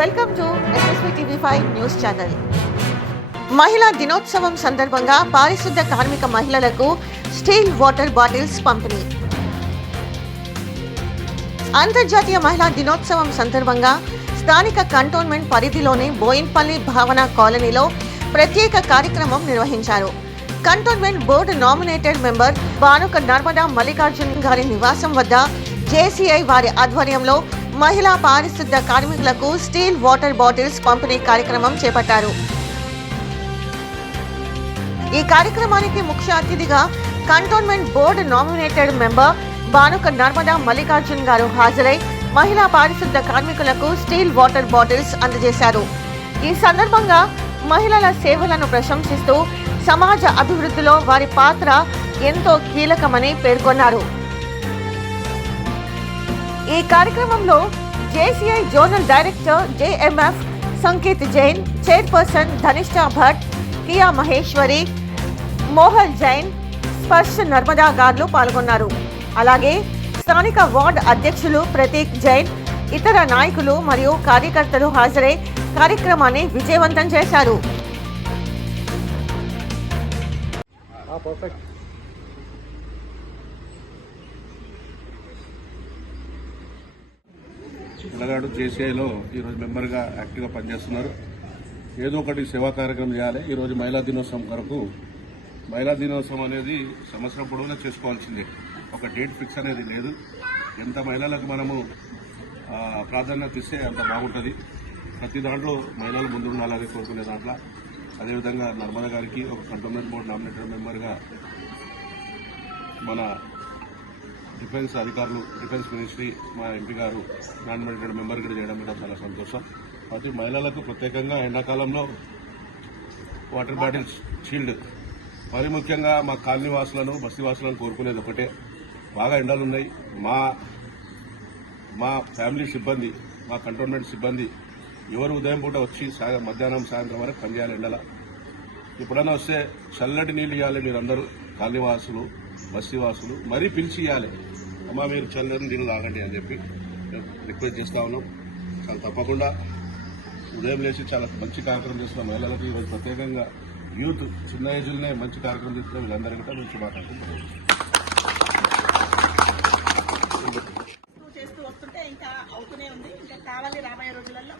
Welcome to SSV TV5 news channel. మహిళా దినోత్సవం సందర్భంగా పారిశుద్ధ కార్మిక మహిళలకు స్టీల్ వాటర్ బాటిల్స్ పంపిణీ. అంతర్జాతీయ మహిళా దినోత్సవం సందర్భంగా స్థానిక కంటోన్మెంట్ పరిధిలోని బోయిన్పల్లి భావన కాలనీలో ప్రత్యేక కార్యక్రమం నిర్వహించారు. Cantonment board nominated member Banuka Narmada Mallikarjun గారి నివాసం వద్ద JCI వారి ఆధ్వర్యంలో మహిళా పారిశుద్ధ కార్మికులకు స్టీల్ వాటర్ బాటిల్స్ పంపిణీ కార్యక్రమం చేపట్టారు. ఈ కార్యక్రమానికి ముఖ్య అతిథిగా cantonment board nominated member Banuka Narmada Mallikarjun గారు హాజరై మహిళా పారిశుద్ధ కార్మికులకు స్టీల్ వాటర్ బాటిల్స్ అందజేశారు. ఈ సందర్భంగా మహిళల సేవలను ప్రశంసిస్తూ సమాజ అభివృద్ధిలో వారి పాత్ర ఎంతో కీలకమని పేర్కొన్నారు. ఈ కార్యక్రమంలో JCI zonal director JMF Sanket Jain, chairperson Dhanishtha Bhat, Kiya Maheshwari, Mohal Jain, Sparsha Narmada గారు పాల్గొన్నారు. అలాగే స్థానిక వార్డు అధ్యక్షులు ప్రతీక్ జైన్, ఇతర నాయకులు మరియు కార్యకర్తలు హాజరై కార్యక్రమాన్ని విజయవంతం చేశారు. పిల్లగాడు JCIలో ఈరోజు మెంబర్గా యాక్టివ్గా పనిచేస్తున్నారు. ఏదో ఒకటి సేవా కార్యక్రమం చేయాలి. ఈరోజు మహిళా దినోత్సవం కొరకు మహిళా దినోత్సవం అనేది సంవత్సరం పొడవునా చేసుకోవాల్సిందే. ఒక డేట్ ఫిక్స్ అనేది లేదు. ఎంత మహిళలకు మనము ప్రాధాన్యత ఇస్తే అంత బాగుంటుంది. ప్రతి దాంట్లో మహిళలు ముందు ఉండాలని కోరుకునే దాంట్లో అదేవిధంగా నర్మదా గారికి ఒక కంటోన్మెంట్ బోర్డు నామినేటెడ్ మెంబర్గా మన డిఫెన్స్ అధికారులు, డిఫెన్స్ మినిస్ట్రీ, మా MP గారు నామినేటెడ్ మెంబర్ కూడా చేయడం కూడా చాలా సంతోషం. ప్రతి మహిళలకు ప్రత్యేకంగా ఎండాకాలంలో వాటర్ బాటిల్స్, షీల్డ్, మరి ముఖ్యంగా మా కాలనీ వాసులను, బస్తీ వాసులను కోరుకునేది ఒకటే, బాగా ఎండలు ఉన్నాయి. మా ఫ్యామిలీ సిబ్బంది, మా కంటోన్మెంట్ సిబ్బంది ఎవరు ఉదయం పూట వచ్చి మధ్యాహ్నం సాయంత్రం వరకు పనిచేయాలి ఎండల. ఎప్పుడైనా వస్తే చల్లటి నీళ్ళు ఇవ్వాలి. మీరందరూ కాలనీ వాసులు, బస్తీ వాసులు మరీ పిలిచి ఇవ్వాలి. అమ్మా మీరు చల్లని నీళ్ళు తాగండి అని చెప్పి రిక్వెస్ట్ చేస్తా ఉన్నాం. చాలా తప్పకుండా ఉదయం లేచి చాలా మంచి కార్యక్రమం చేస్తున్న మహిళలకు ఈరోజు ప్రత్యేకంగా యూత్ చిన్న ఏజ్లోనే మంచి కార్యక్రమం చేస్తున్న వీళ్ళందరికీ కూడా మంచి మాట్లాడుతున్నాం. చేస్తూ వస్తుంటే ఇంకా అవుతూనే ఉంది. ఇంకా కావాలి రాబోయే రోజులలో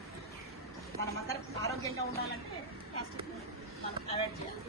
మనమందరం ఆరోగ్యంగా ఉండాలంటే ప్లాస్టిక్ మనం అవాయిడ్ చేయాలి.